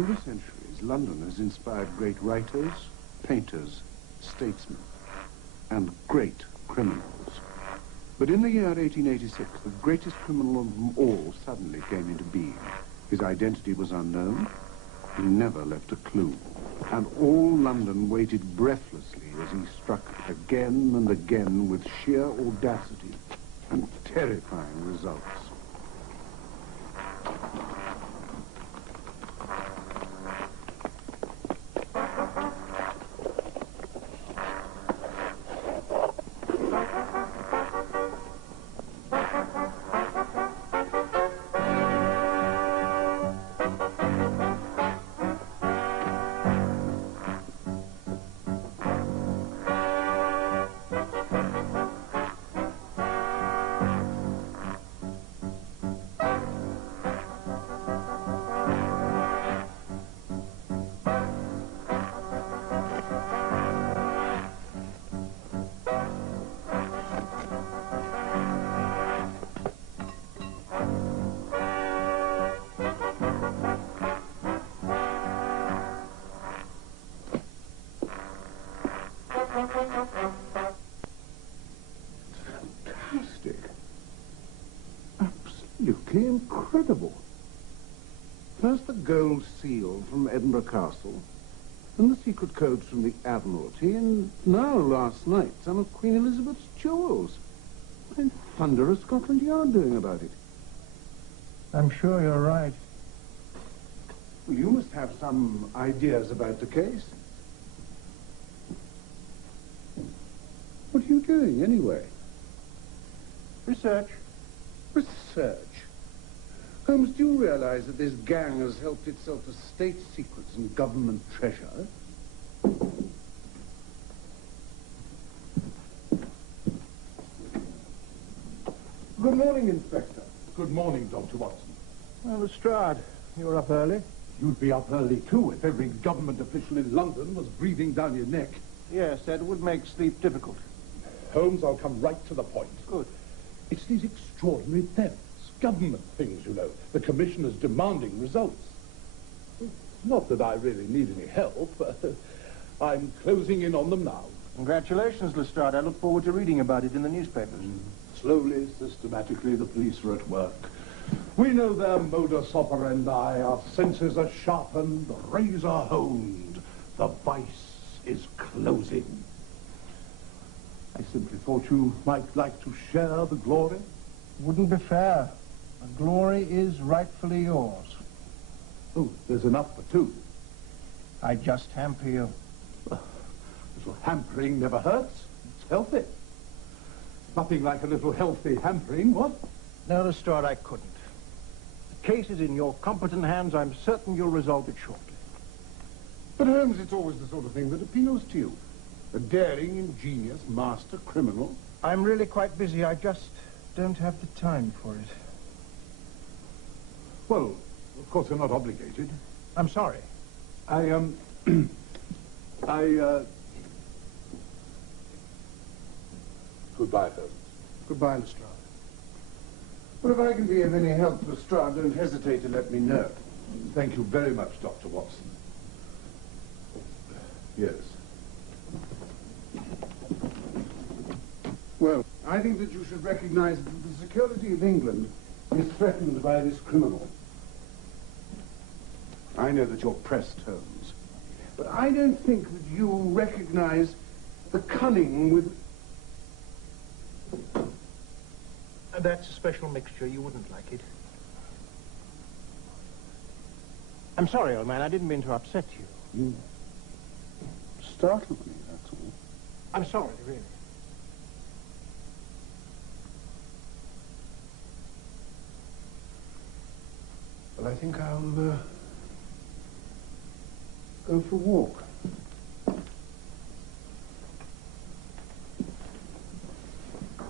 Through the centuries, London has inspired great writers, painters, statesmen, and great criminals. But in the year 1886, the greatest criminal of them all suddenly came into being. His identity was unknown. He never left a clue. And all London waited breathlessly as he struck again and again with sheer audacity and terrifying results. Fantastic. Absolutely incredible. First the gold seal from Edinburgh Castle, then the secret codes from the Admiralty, and now, last night, some of Queen Elizabeth's jewels. What in thunder is Scotland Yard doing about it? I'm sure you're right. Well, you must have some ideas about the case. What are you doing, anyway? Research. Research? Holmes, do you realize that this gang has helped itself to state secrets and government treasure? Good morning, Inspector. Good morning, Dr. Watson. Well, Lestrade, you were up early. You'd be up early, too, if every government official in London was breathing down your neck. Yes, that would make sleep difficult. Holmes, I'll come right to the point. Good. It's these extraordinary thefts, government things, you know. The Commissioner's demanding results. Not that I really need any help, but I'm closing in on them now. Congratulations, Lestrade. I look forward to reading about it in the newspapers. Slowly, systematically, the police are at work. We know their modus operandi. Our senses are sharpened, the razor honed. The vice is closing. I simply thought you might like to share the glory. Wouldn't be fair. The glory is rightfully yours. Oh, there's enough for two. I just hamper you. A little hampering never hurts. It's healthy. Nothing like a little healthy hampering, what? No, Lestrade, I couldn't. The case is in your competent hands. I'm certain you'll resolve it shortly. But Holmes, it's always the sort of thing that appeals to you. A daring, ingenious master criminal. I'm really quite busy. I just don't have the time for it. Well, of course you're not obligated. I'm sorry. Goodbye, Holmes. Goodbye, Lestrade. But if I can be of any help, Lestrade, don't hesitate to let me know. Thank you very much, Dr. Watson. Yes. Well, I think that you should recognize that the security of England is threatened by this criminal. I know that you're pressed, Holmes, but I don't think that you recognize the cunning with... That's a special mixture. You wouldn't like it. I'm sorry, old man. I didn't mean to upset you. You startled me, that's all. I'm sorry, really. Well, I think I'll go for a walk.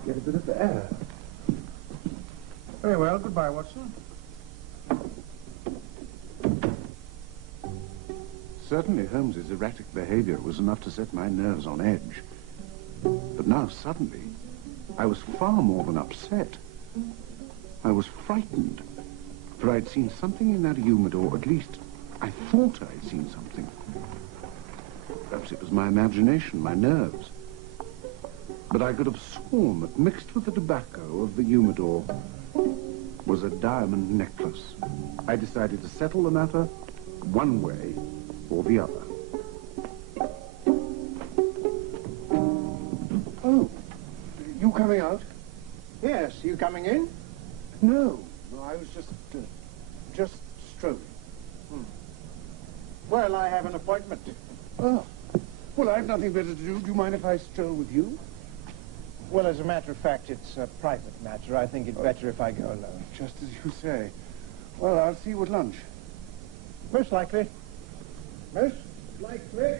Get a bit of air. Very well. Goodbye, Watson. Certainly Holmes's erratic behavior was enough to set my nerves on edge. But now, suddenly, I was far more than upset. I was frightened, for I'd seen something in that humidor, at least I thought I'd seen something. Perhaps it was my imagination, my nerves. But I could have sworn that mixed with the tobacco of the humidor was a diamond necklace. I decided to settle the matter one way or the other. Oh, You coming out? yes, you coming in? No, I was just strolling. Well, I have an appointment. Oh, well, I've nothing better to do. Do you mind if I stroll with you? Well, as a matter of fact, it's a private matter. I think it's better if I go alone. Just as you say. Well, I'll see you at lunch. Most likely. Most likely.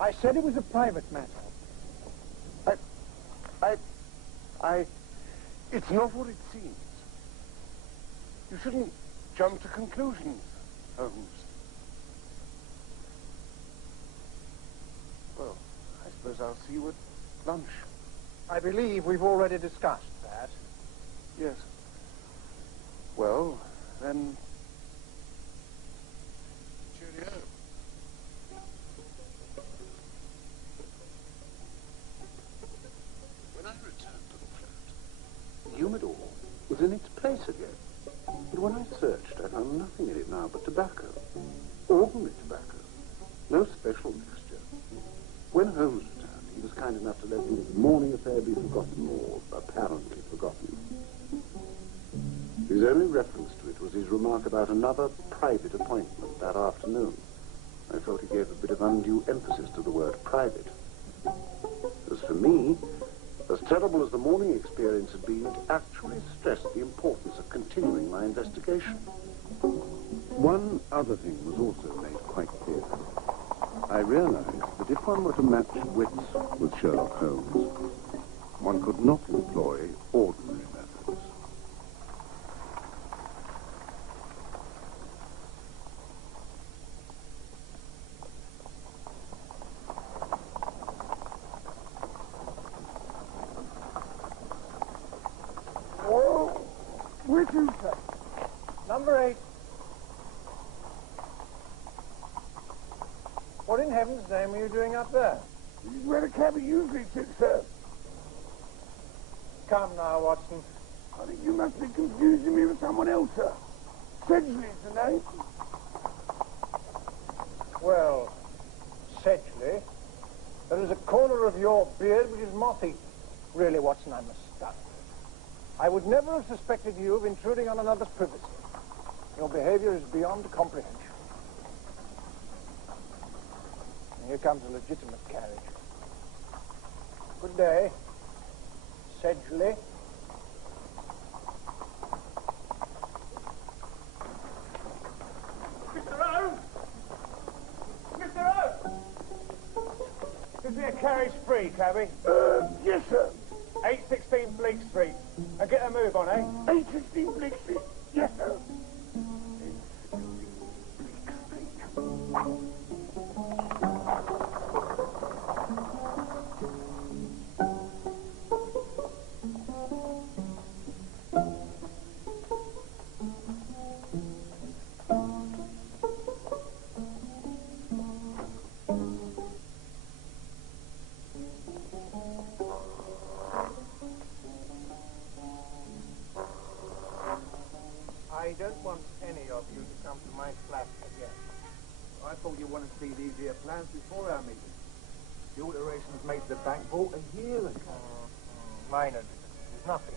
I said it was a private matter. It's not what it seems. You shouldn't jump to conclusions, Holmes. Well, I suppose I'll see you at lunch. I believe we've already discussed that. Yes. Well, then... Cheerio. When I returned to the flat, the humidor was in its place again. But when I searched, I found nothing in it now but tobacco. Ordinary tobacco. No special mixture. When Holmes returned, he was kind enough to let the morning affair be forgotten, or apparently forgotten. His only reference to it was his remark about another private appointment that afternoon. I felt he gave a bit of undue emphasis to the word private. As for me, as terrible as the morning experience had been, it actually stressed the importance of continuing my investigation. One other thing was also made quite clear. I realized that if one were to match wits with Sherlock Holmes, one could not employ ordinary methods. Where to, sir? Number 8. What in heaven's name are you doing up there? This is where the cabby usually sits, sir. Come now, Watson. I think you must be confusing me with someone else, sir. Sedgley's the name. Well, Sedgley, there is a corner of your beard which is mossy. Really, Watson, I'm astounded. I would never have suspected you of intruding on another's privacy. Your behavior is beyond comprehension. And here comes a legitimate carriage. Good day, Sedgley. Mr. O! Mr. O! Is there a carriage free, cabby? Yes, sir. 816 Bleak Street. Now get a move on, eh? 816 Bleak Street. Yes, sir. I don't want any of you to come to my flat again. I thought you wanted to see these here plans before our meeting. The alterations made to the bank vault a year ago. Minor differences. nothing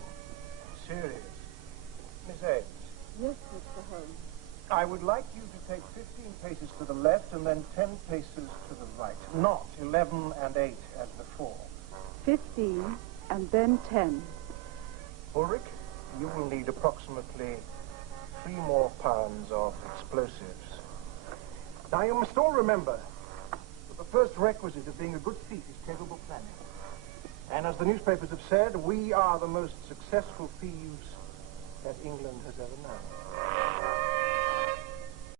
serious. Miss Edge, Yes, Mr. Holmes. I would like you to take 15 paces to the left and then 10 paces to the right. Not 11 and 8 as before. 15 and then 10. Ulrich, you will need approximately 3 more pounds of explosives. Now, you must all remember that the first requisite of being a good thief is capable planning. And as the newspapers have said, we are the most successful thieves that England has ever known.